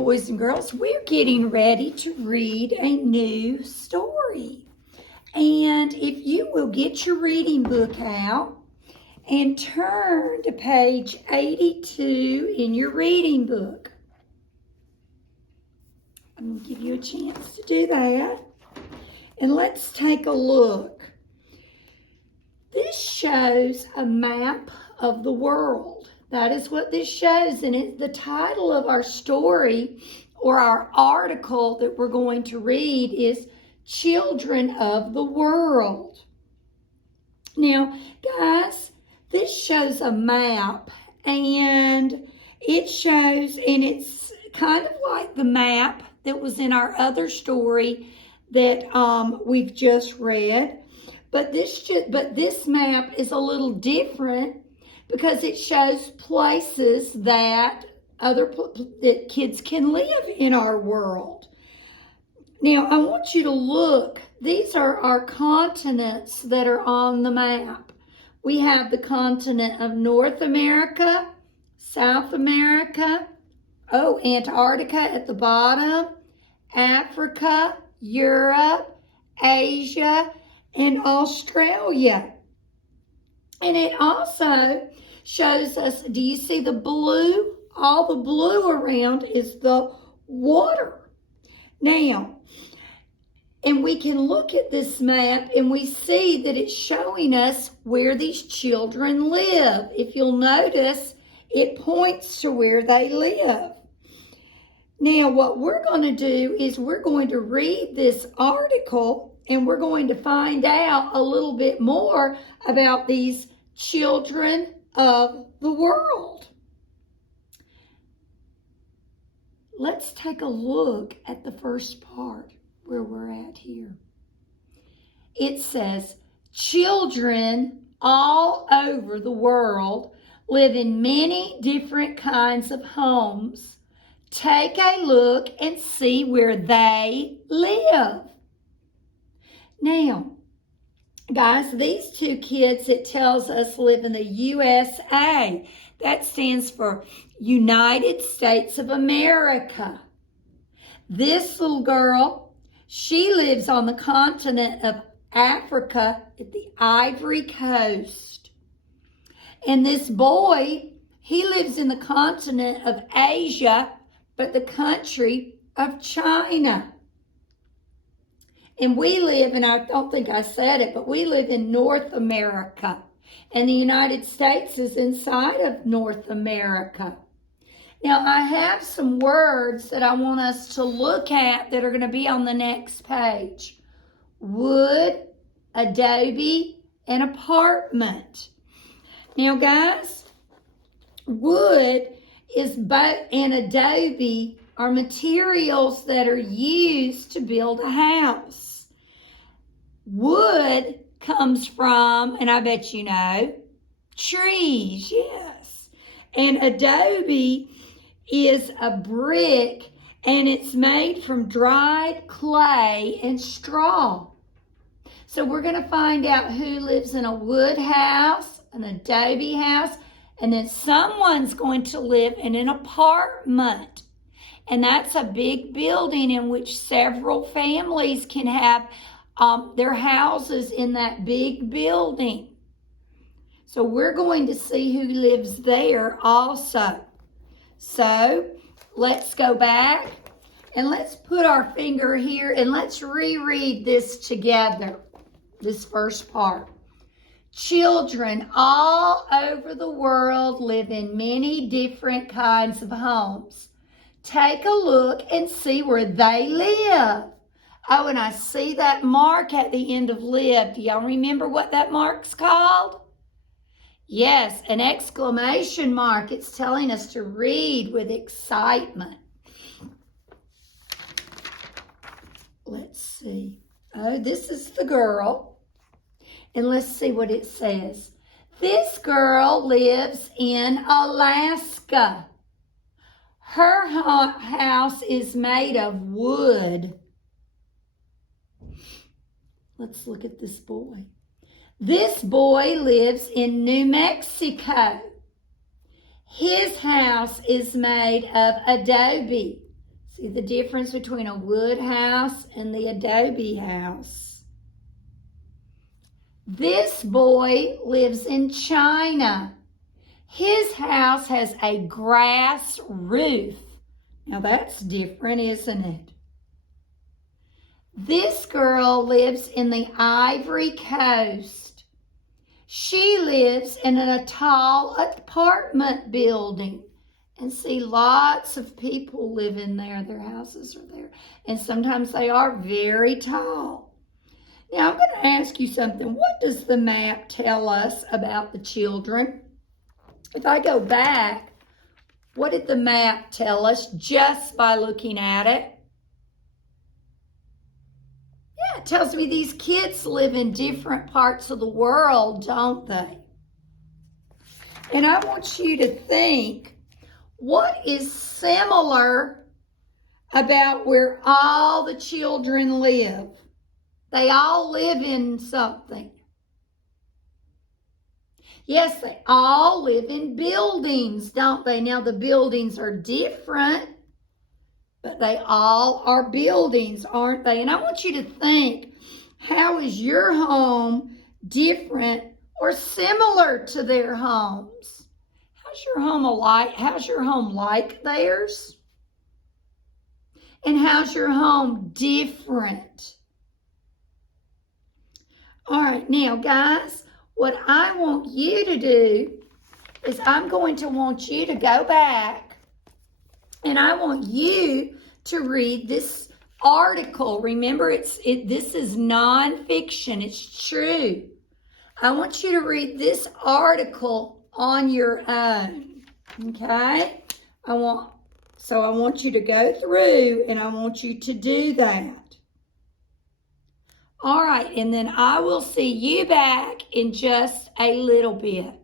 boys and girls, we're getting ready to read a new story. And if you will get your reading book out and turn to page 82 in your reading book. I'm going to give you a chance to do that. And let's take a look. This shows a map of the world. That is what this shows, and the title of our story or our article that we're going to read is Children of the World. Now, guys, this shows a map, and it's kind of like the map that was in our other story that we've just read, but this map is a little different because it shows places that that kids can live in our world. Now, I want you to look. These are our continents that are on the map. We have the continent of North America, South America, Antarctica at the bottom, Africa, Europe, Asia, and Australia. And it also shows us, do you see the blue? All the blue around is the water. Now, and we can look at this map and we see that it's showing us where these children live. If you'll notice, it points to where they live. Now, what we're going to do is we're going to read this article and we're going to find out a little bit more about these children of the world. Let's take a look at the first part where we're at here. It says, children all over the world live in many different kinds of homes. Take a look and see where they live. Now, guys, these two kids, it tells us, live in the USA. That stands for United States of America. This little girl, she lives on the continent of Africa at the Ivory Coast. And this boy, he lives in the continent of Asia, but the country of China. And we live in, I don't think I said it, but we live in North America. And the United States is inside of North America. Now, I have some words that I want us to look at that are going to be on the next page. Wood, adobe, and apartment. Now, guys, wood and adobe are materials that are used to build a house. Wood comes from, and I bet you know, trees, yes. And adobe is a brick, and it's made from dried clay and straw. So we're going to find out who lives in a wood house, an adobe house, and then someone's going to live in an apartment. And that's a big building in which several families can have their houses in that big building. So we're going to see who lives there also. So let's go back and let's put our finger here and let's reread this together, this first part. Children all over the world live in many different kinds of homes. Take a look and see where they live. Oh, and I see that mark at the end of live. Do y'all remember what that mark's called? Yes, an exclamation mark. It's telling us to read with excitement. Let's see. Oh, this is the girl. And let's see what it says. This girl lives in Alaska. Her house is made of wood. Let's look at this boy. This boy lives in New Mexico. His house is made of adobe. See the difference between a wood house and the adobe house. This boy lives in China. His house has a grass roof. Now that's different, isn't it? This girl lives in the Ivory Coast. She lives in a tall apartment building. And see, lots of people live in there. Their houses are there. And sometimes they are very tall. Now, I'm going to ask you something. What does the map tell us about the children? If I go back, what did the map tell us just by looking at it? Yeah, it tells me these kids live in different parts of the world, don't they? And I want you to think, what is similar about where all the children live? They all live in something. Yes, they all live in buildings, don't they? Now, the buildings are different, but they all are buildings, aren't they? And I want you to think, how is your home different or similar to their homes? How's your home like theirs? And how's your home different? All right, now guys, what I want you to do is I'm going to want you to go back and I want you to read this article. Remember, this is nonfiction. It's true. I want you to read this article on your own, okay? I want you to go through and I want you to do that. All right, and then I will see you back in just a little bit.